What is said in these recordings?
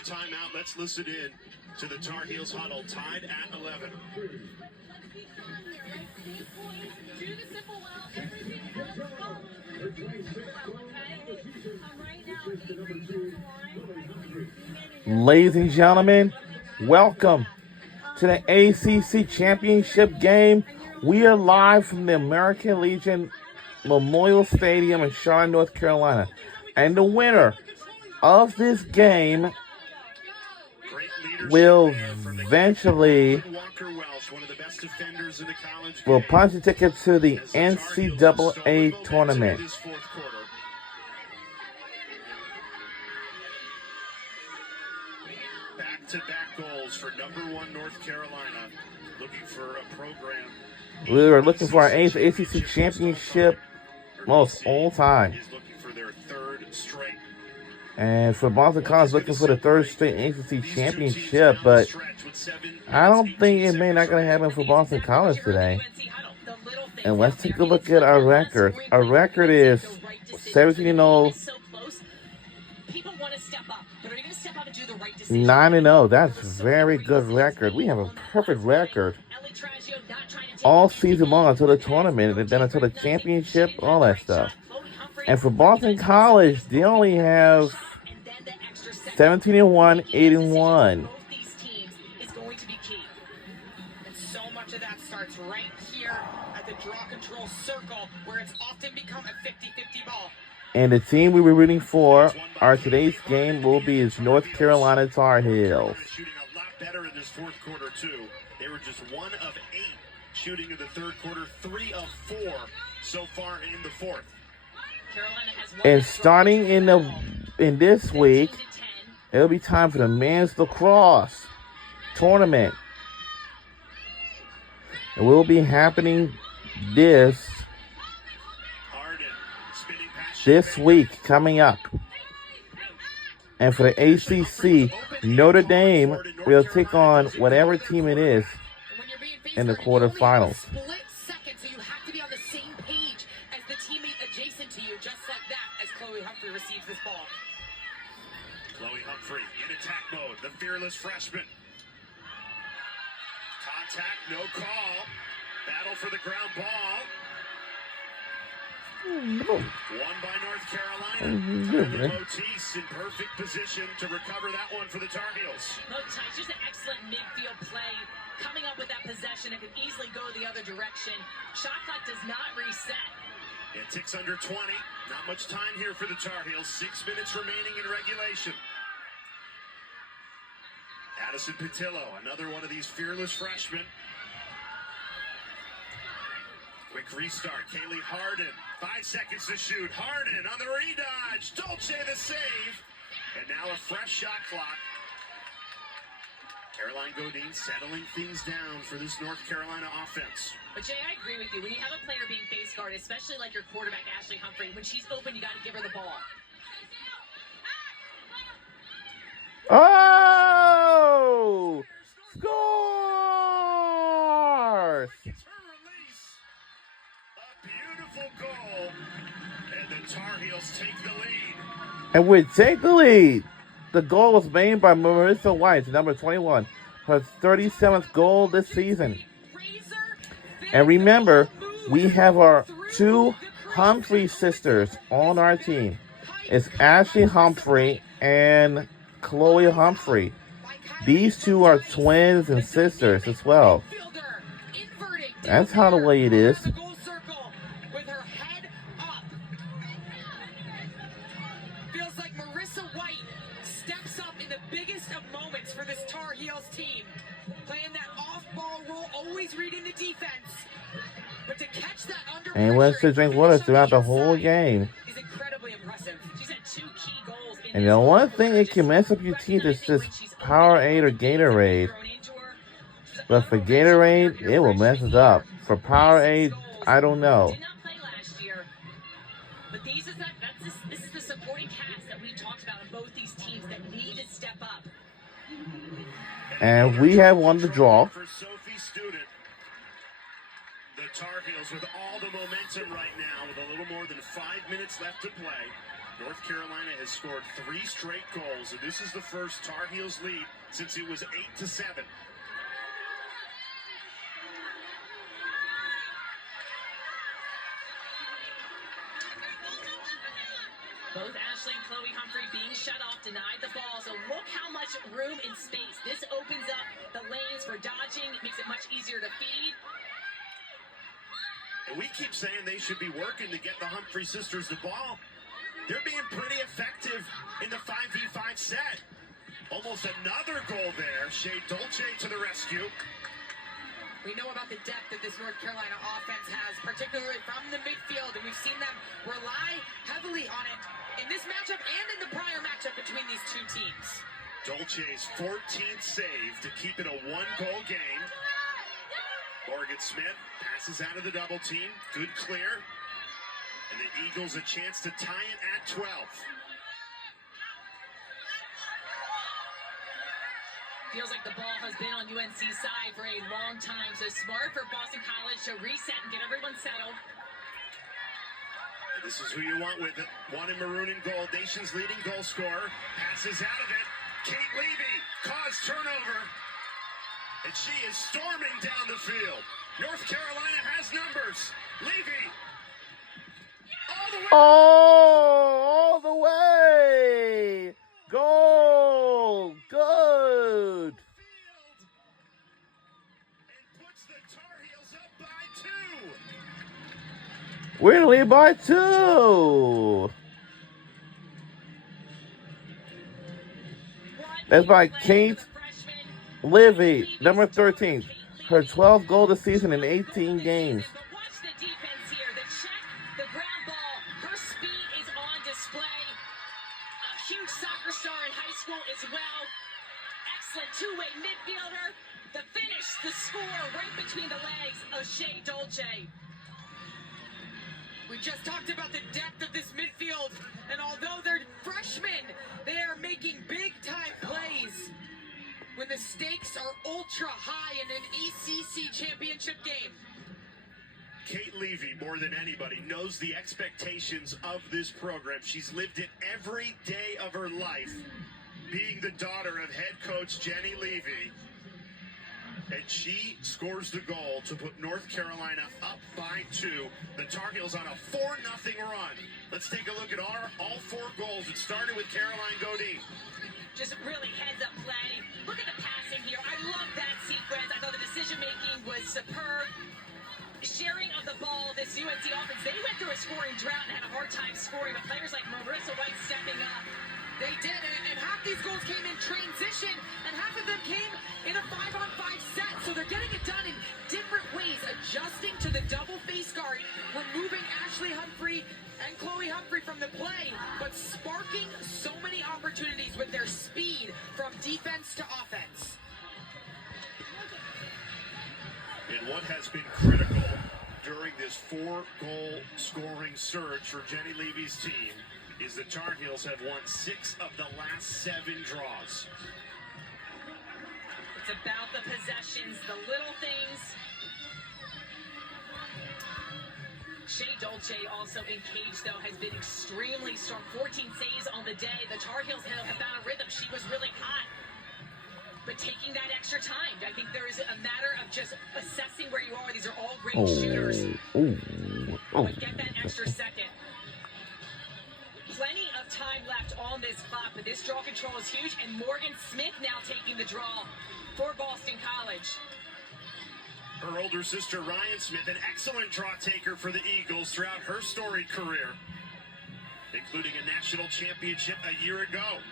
Timeout. Let's listen in to the Tar Heels huddle, tied at 11. Ladies and gentlemen, welcome to the ACC Championship game. We are live from the American Legion Memorial Stadium in Charlotte, North Carolina. And the winner of this game will eventually punch the ticket to the NCAA tournament. Back-to-back goals for #1 North Carolina, looking for a program. We were looking for our ACC championship most all time. He's looking for their third straight. And for Boston College, looking for the third straight ACC championship, but I don't think it may not going to happen for Boston College today. And let's take a look at our record. Our record is 17-0, 9-0. That's a very good record. We have a perfect record all season long until the tournament, and then until the championship, all that stuff. And for Boston College, they only have 17-1, 8-1. So much of that starts right here at the draw control circle, where it's often become a 50-50 ball. And the team we were rooting for our today's game will be is North Carolina Tar Heels. Shooting a lot better in this fourth quarter too. They were just 1 of 8 shooting in the third quarter, 3 of 4 so far in the fourth. And starting in this week, it'll be time for the men's lacrosse tournament. It will be happening this week coming up. And for the ACC, Notre Dame will take on whatever team it is in the quarterfinals. Split second, so you have to be on the same page as the teammate adjacent to you, just like that, as Chloe Humphrey receives this ball. Chloe Humphrey in attack mode, the fearless freshman. Contact, no call. Battle for the ground ball. Won by North Carolina. Motis in perfect position to recover that one for the Tar Heels. Motis, just an excellent midfield play. Coming up with that possession, it could easily go the other direction. Shot clock does not reset. It ticks under 20. Not much time here for the Tar Heels. 6 minutes remaining in regulation. Addison Patillo, another one of these fearless freshmen. Quick restart. Kaylee Harden. 5 seconds to shoot. Harden on the redodge. Dolce the save. And now a fresh shot clock. Caroline Godin settling things down for this North Carolina offense. But Jay, I agree with you. When you have a player being face guarded, especially like your quarterback, Ashley Humphrey, when she's open, you got to give her the ball. Oh! Score! It's her release. A beautiful goal. And the Tar Heels take the lead. And we take the lead. The goal was made by Marissa White, number 21, her 37th goal this season. And remember, we have our 2 Humphrey sisters on our team. It's Ashley Humphrey and Chloe Humphrey. These 2 are twins and sisters as well. That's how the way it is. Feels like Marissa White steps up in the biggest of moments for this Tar Heels team. Playing that off-ball role, always reading the defense. But to catch that under And wants to drink water throughout the whole game. is incredibly impressive. She's had 2 key goals. And the one thing that can mess up your teeth is this Powerade or Gatorade. But for Gatorade, it will mess it up. For Powerade, I don't know. Did not play last year. But this is the supporting cast that we talked about in both these teams that need to step up. And we have won the draw. For Sophie Student, the Tar Heels with all the momentum right now, with a little more than 5 minutes left to play. North Carolina has scored 3 straight goals, and this is the first Tar Heels lead since it was 8-7. Both Ashley and Chloe Humphrey being shut off, denied the ball. So look how much room and space. This opens up the lanes for dodging. It makes it much easier to feed. And we keep saying they should be working to get the Humphrey sisters the ball. They're being pretty effective in the 5v5 set. Almost another goal there. Shea Dolce to the rescue. We know about the depth that this North Carolina offense has, particularly from the midfield, and we've seen them rely heavily on it in this matchup and in the prior matchup between these two teams. Dolce's 14th save to keep it a 1-goal game. Morgan Smith passes out of the double team. Good clear. And the Eagles a chance to tie it at 12. Feels like the ball has been on UNC's side for a long time. So smart for Boston College to reset and get everyone settled. And this is who you want with it. One in maroon and gold. Nation's leading goal scorer. Passes out of it. Kate Levy caused turnover. And she is storming down the field. North Carolina has numbers. Levy. All the way. Oh, all the way. Goal. Good. And puts the Tar Heels up by 2. We're in the lead by 2. That's by Kate Livy, number 13. Her 12th goal this season in 18 games. But watch the defense here. The check, the ground ball. Her speed is on display. A huge soccer star in high school as well. Excellent two-way midfielder. The finish, the score right between the legs of Shea Dolce. We just talked about the depth of this midfield, and although they're freshmen, they are making big-time plays when the stakes are ultra high in an ACC championship game. Kate Levy, more than anybody, knows the expectations of this program. She's lived it every day of her life, being the daughter of head coach Jenny Levy. And she scores the goal to put North Carolina up by 2. The Tar Heels on a 4-0 run. Let's take a look at all 4 goals. It started with Caroline Godin. Just really heads-up play. Look at the passing here. I love that sequence. I thought the decision-making was superb. Sharing of the ball, this UNC offense, they went through a scoring drought and had a hard time scoring, but players like Marissa White stepping up. They did, and half these goals came in transition, and half of them came in a 5-on-5 set. So they're getting it done in different ways, adjusting to the double face guard, removing Ashley Humphrey and Chloe Humphrey from the play, but sparking so many opportunities with their speed from defense to offense. And what has been critical during this 4-goal scoring surge for Jenny Levy's team is the Tar Heels have won 6 of the last 7 draws. It's about the possessions, the little things. Shea Dolce, also engaged, though, has been extremely strong. 14 saves on the day. The Tar Heels have found a rhythm. She was really hot. But taking that extra time, I think there is a matter of just assessing where you are. These are all great shooters. But get that extra second. Plenty of time left on this clock, but this draw control is huge. And Morgan Smith now taking the draw for Boston College. Her older sister, Ryan Smith, an excellent draw taker for the Eagles throughout her storied career, including a national championship a year ago.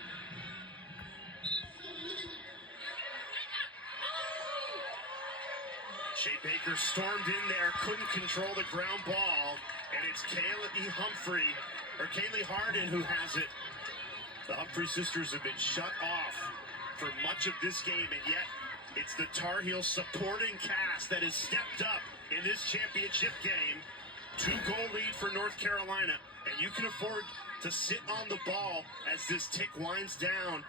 Shea Baker stormed in there, couldn't control the ground ball, and it's Kaylee Harden who has it. The Humphrey sisters have been shut off for much of this game, and yet it's the Tar Heels supporting cast that has stepped up in this championship game. 2-goal lead for North Carolina, and you can afford to sit on the ball as this tick winds down.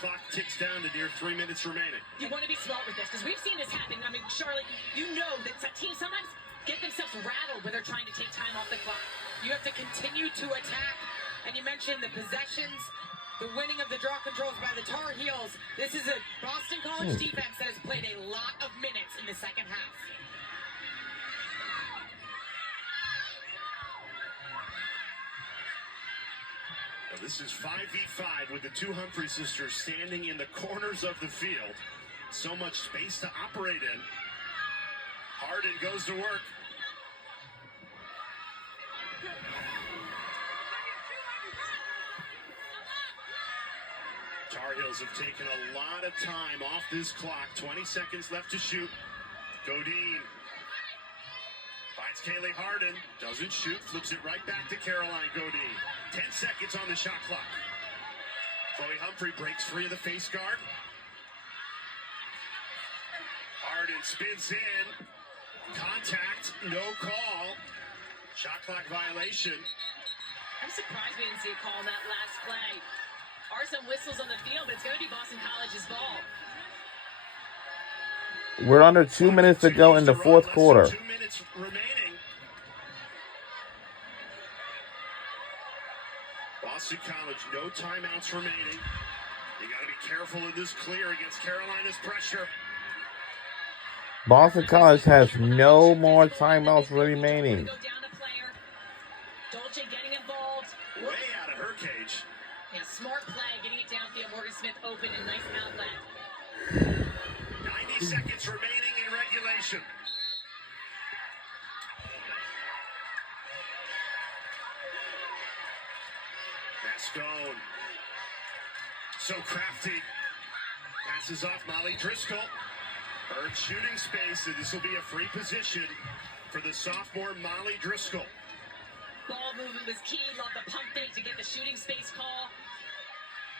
Clock ticks down to near 3 minutes remaining. You want to be smart with this, because we've seen this happen. I mean, Charlotte, you know that teams sometimes get themselves rattled when they're trying to take time off the clock. You have to continue to attack And you mentioned the possessions, the winning of the draw controls by the Tar Heels. This is a Boston College defense that has played a lot of minutes in the second half. Now this is 5v5 with the two Humphrey sisters standing in the corners of the field. So much space to operate in. Harden goes to work. Tar Heels have taken a lot of time off this clock. 20 seconds left to shoot. Godin finds Kaylee Harden. Doesn't shoot. Flips it right back to Caroline Godin. 10 seconds on the shot clock. Chloe Humphrey breaks free of the face guard. Harden spins in. Contact. No call. Shot clock violation. I'm surprised we didn't see a call on that last play. Are some whistles on the field, but it's going to be Boston College's ball. We're under 2 minutes to go in the fourth quarter. 2 minutes remaining. Boston College, no timeouts remaining. You got to be careful in this clear against Carolina's pressure. Boston College has no more timeouts remaining. Go down a player. Dolce getting involved. Way out of her cage. Yeah, smart play, getting it downfield. Morgan Smith open and nice outlet. 90 seconds remaining in regulation. Mascone. So crafty. Passes off Molly Driscoll. Earned shooting space, and this will be a free position for the sophomore Molly Driscoll. Ball movement was key. Love the pump fake to get the shooting space call.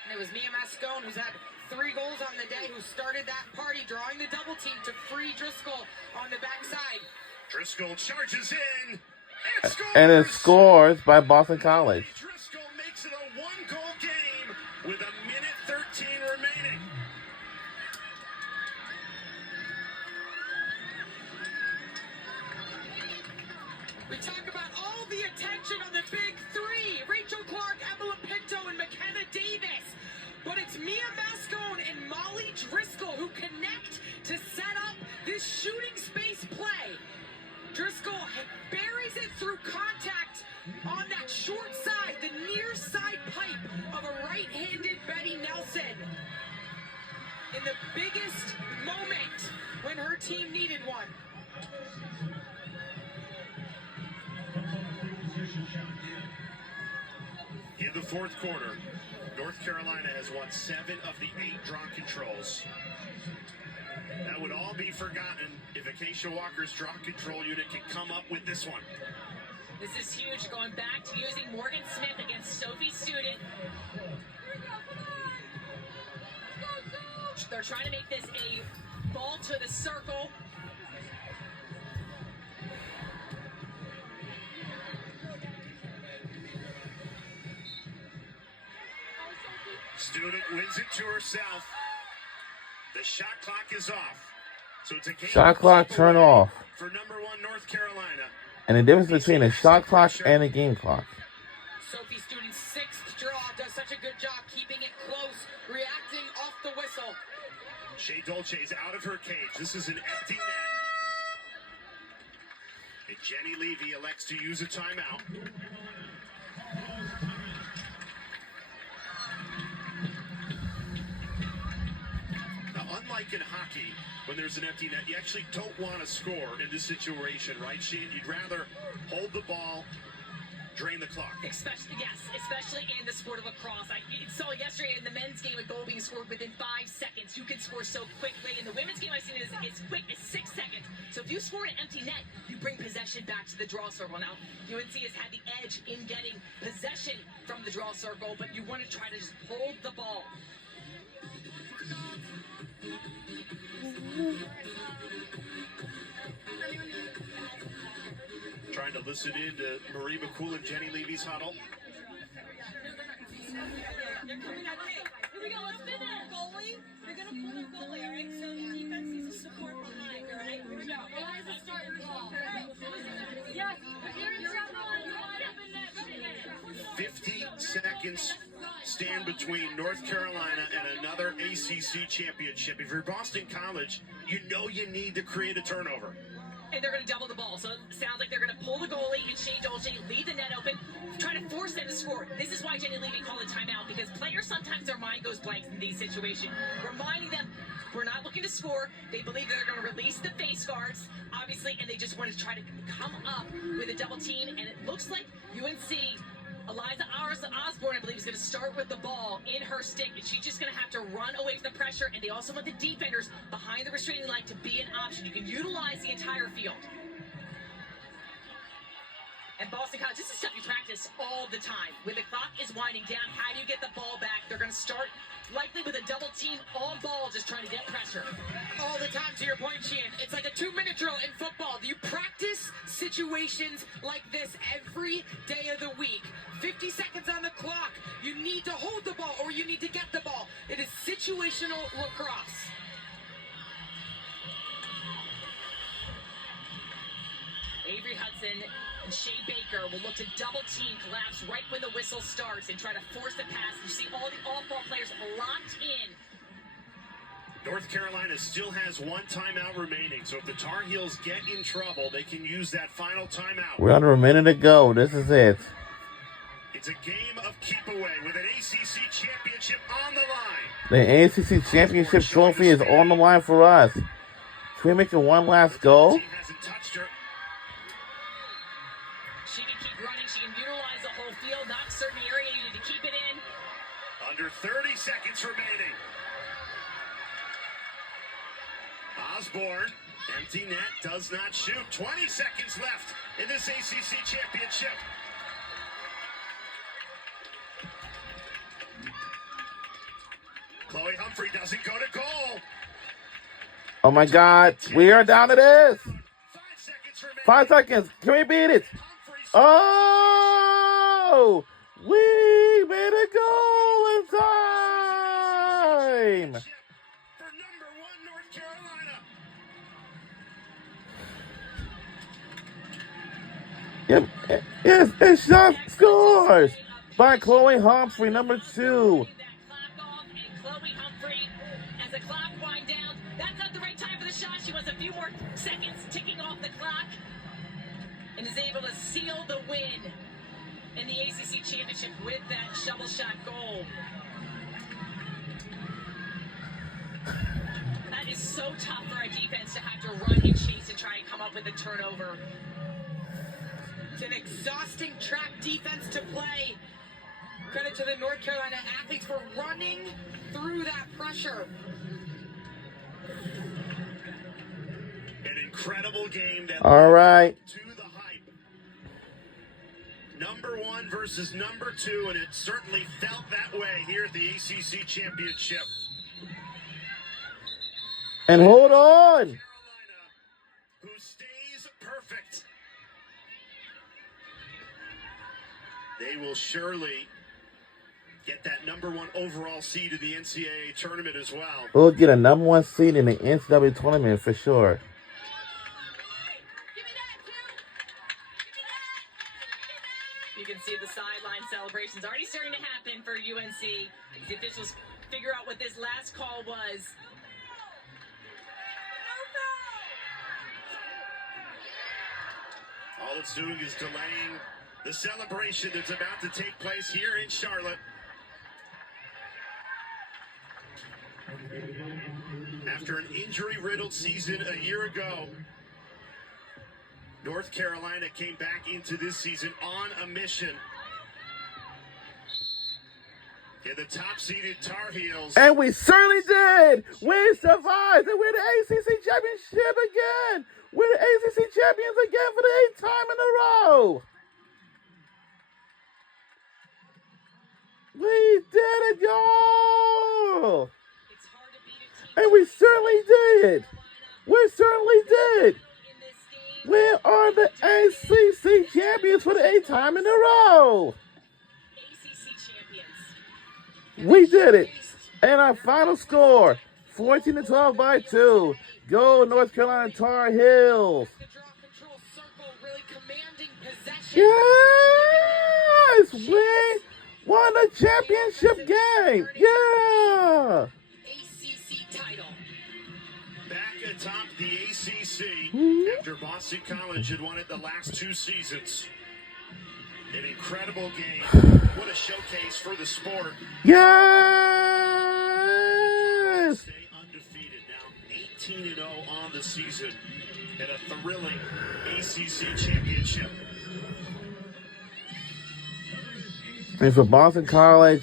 And it was Mia Mascone, who's had 3 goals on the day, who started that party, drawing the double team to free Driscoll on the backside. Driscoll charges in and scores! And it scores by Boston College. Driscoll makes it a 1-goal game with 1:13 remaining. We talk about all the attention on the big 3. Rachel Clark, Emma Pinto, and McKenna Davis. But it's Mia Mascone and Molly Driscoll who connect to set up this shooting space play. Driscoll buries it through contact on that short side, the near side pipe of a right-handed Betty Nelson. In the biggest moment when her team needed one. In the fourth quarter, North Carolina has won 7 of the 8 draw controls. That would all be forgotten if Acacia Walker's draw control unit can come up with this one. This is huge, going back to using Morgan Smith against Sophie Student. They're trying to make this a ball to the circle. Student wins it to herself. The shot clock is off. So it's a game Shot clock turn off. for number 1 North Carolina. And the difference between a shot clock and a game clock. Sophie Student's 6th draw does such a good job keeping it close, reacting off the whistle. Shea Dolce is out of her cage. This is an empty net. And Jenny Levy elects to use a timeout. Now, unlike in hockey, when there's an empty net, you actually don't want to score in this situation, right, Shea? You'd rather hold the ball, drain the clock. Especially in the sport of lacrosse. I saw yesterday in the men's game a goal being scored within 5 seconds. You can score so quickly. In the women's game, I've seen it as quick as 6 seconds. So if you score an empty net, you bring possession back to the draw circle. Now, UNC has had the edge in getting possession from the draw circle, but you want to try to just hold the ball. Trying to listen in to Marie McCool and Jenny Levy's huddle. Here we go, let's spin it. Goalie, you're going to pull the goalie, all right? So the defense needs to support behind, all right? Here we go. Eliza, start the ball. Yes, if you're in trouble, you want to 50 seconds seconds stand between North Carolina and another ACC championship. If you're Boston College, you know you need to create a turnover. And they're going to double the ball. So it sounds like they're going to pull the goalie and Shea Dolce, leave the net open, try to force them to score. This is why Jenny Levy called a timeout, because players, sometimes their mind goes blank in these situations. Reminding them, we're not looking to score. They believe they're going to release the face guards, obviously, and they just want to try to come up with a double team. And it looks like UNC, Eliza Osborne, I believe, is going to start with the ball in her stick, and she's just going to have to run away from the pressure. And they also want the defenders behind the restraining line to be an option. You can utilize the entire field. And Boston College, this is stuff you practice all the time. When the clock is winding down, how do you get the ball back? They're going to start likely with a double team on ball, just trying to get pressure. All the time, to your point, Sheehan. It's like a 2-minute drill in football. Do you practice situations like this every day of the week? 50 seconds on the clock. You need to hold the ball or you need to get the ball. It is situational lacrosse. Avery Hudson and Shea Baker will look to double team, collapse right when the whistle starts and try to force the pass. You see all the off-ball players locked in. North Carolina still has one timeout remaining, so if the Tar Heels get in trouble, they can use that final timeout. We're under a minute to go. This is it. It's a game of keep away with an ACC championship on the line. The ACC championship trophy is on the line for us. Can we make it one last goal? She hasn't touched her. She can keep running. She can utilize the whole field. Not a certain area. You need to keep it in. Under 30 seconds remaining. Osborne, empty net, does not shoot. 20 seconds left in this ACC championship. Chloe Humphrey doesn't go to goal. Oh my God. We are down to this. 5 seconds remaining. 5 seconds. Can we beat it? Humphrey's Oh! We made a goal in time! for number 1 North Carolina. Yep. Yes, and shot scores by Chloe Humphrey, number 2. That clock off, and Chloe Humphrey, as the clock wind down, that's not the right time for the shot. She wants a few more seconds ticking off the clock, and is able to seal the win in the ACC championship with that shovel shot goal. That is so tough for our defense to have to run and chase and try and come up with a turnover. It's an exhausting track defense to play. Credit to the North Carolina athletes for running through that pressure. An incredible game that All right. to the hype. Number 1 versus number 2, and it certainly felt that way here at the ACC championship. And hold on. Carolina, who stays perfect. They will surely get that number 1 overall seed in the NCAA tournament as well. We'll get a number 1 seed in the NCAA tournament for sure. You can see the sideline celebrations already starting to happen for UNC. The officials figure out what this last call was. All it's doing is delaying the celebration that's about to take place here in Charlotte. After an injury-riddled season a year ago, North Carolina came back into this season on a mission. In the top-seeded Tar Heels. And we certainly did. We survived, and we're the ACC championship again. We're the ACC champions again for the 8th time in a row. We did it, y'all. It's hard to beat a team And we certainly did. We certainly did. in this game. We are the ACC champions for the 8th time in a row. ACC champions. We did it. And our final score, 14-12 by 2. Go North Carolina Tar Heels. The draw control circle really commanding possession. Yes, won a championship game. Yeah. ACC title. Back atop the ACC after Boston College had won it the last 2 seasons. An incredible game. What a showcase for the sport. Yes. Stay undefeated now, 18-0 on the season, and a thrilling ACC championship. And for Boston College,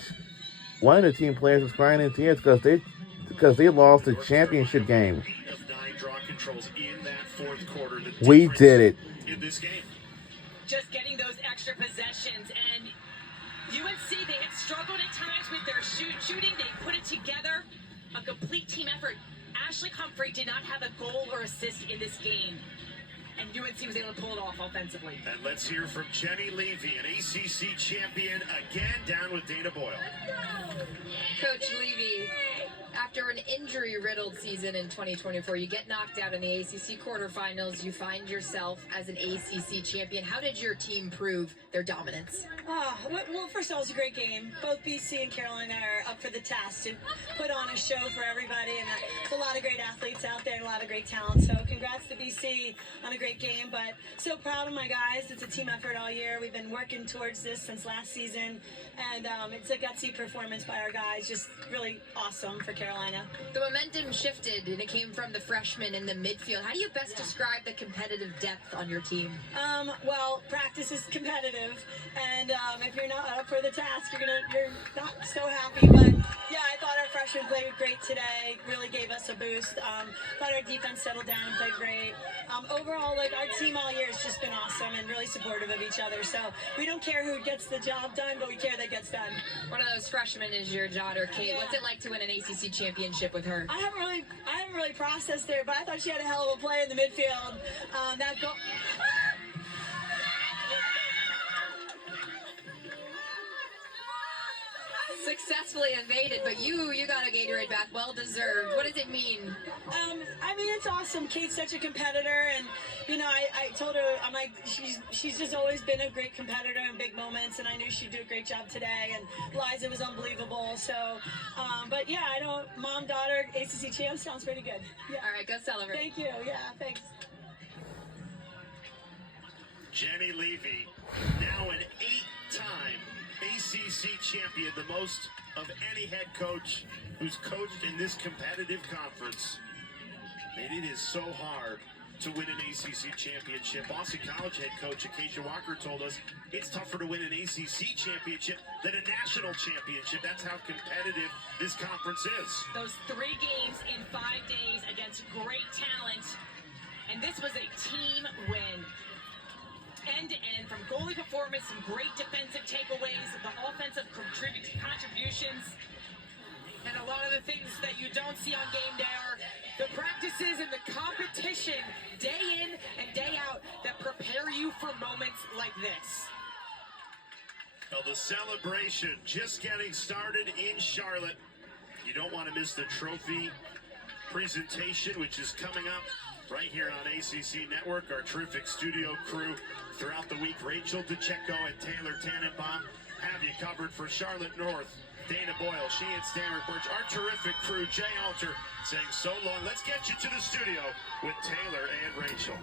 one of the team players was crying in tears because they lost the championship game. 8 of 9 draw controls in that fourth quarter. The We difference did it. in this game. Just getting those extra possessions, and UNC, they had struggled at times with their shooting. They put it together, a complete team effort. Ashley Humphrey did not have a goal or assist in this game, and UNC was able to pull it off offensively. And let's hear from Jenny Levy, an ACC champion, again down with Dana Boyle. Coach Levy, after an injury-riddled season in 2024, you get knocked out in the ACC quarterfinals. You find yourself as an ACC champion. How did your team prove their dominance? Well, first of all, it was a great game. Both BC and Carolina are up for the task to put on a show for everybody, and there's a lot of great athletes out there and a lot of great talent. So congrats to BC on a great game, but so proud of my guys. It's a team effort all year. We've been working towards this since last season, and it's a gutsy performance by our guys. Just really awesome for Carolina. The momentum shifted, and it came from the freshmen in the midfield. How do you best describe the competitive depth on your team? Well, practice is competitive, and if you're not up for the task, you're not so happy. But yeah, I thought our freshmen played great today. Really gave us a boost. Thought our defense settled down and played great. Overall, like our team all year has just been awesome and really supportive of each other. So we don't care who gets the job done, but we care that gets done. One of those freshmen is your daughter, Kate. Yeah. What's it like to win an ACC championship with her? I haven't really processed her, but I thought she had a hell of a play in the midfield. That goal. Successfully evaded, but you got a Gatorade back, well deserved. What does it mean? I mean, it's awesome. Kate's such a competitor, and you know, I told her, I'm like, she's just always been a great competitor in big moments, and I knew she'd do a great job today. And Liza was unbelievable. So, but yeah, mom, daughter, ACC champ sounds pretty good. Yeah. All right, go celebrate. Thank you. Yeah, thanks. Jenny Levy, now an 8-time ACC champion, the most of any head coach who's coached in this competitive conference. And it is so hard to win an ACC championship. Boston College head coach Acacia Walker told us it's tougher to win an ACC championship than a national championship. That's how competitive this conference is. Those 3 games in 5 days against great talent, and this was a team win. End-to-end, from goalie performance, some great defensive takeaways, the offensive contributions, and a lot of the things that you don't see on game day are the practices and the competition day in and day out that prepare you for moments like this. Well, the celebration just getting started in Charlotte. You don't want to miss the trophy presentation, which is coming up right here on ACC Network. Our terrific studio crew throughout the week, Rachel DeCecco and Taylor Tannenbaum, have you covered for Charlotte North. Dana Boyle, she and Stanford Birch, our terrific crew, Jay Alter, saying so long. Let's get you to the studio with Taylor and Rachel.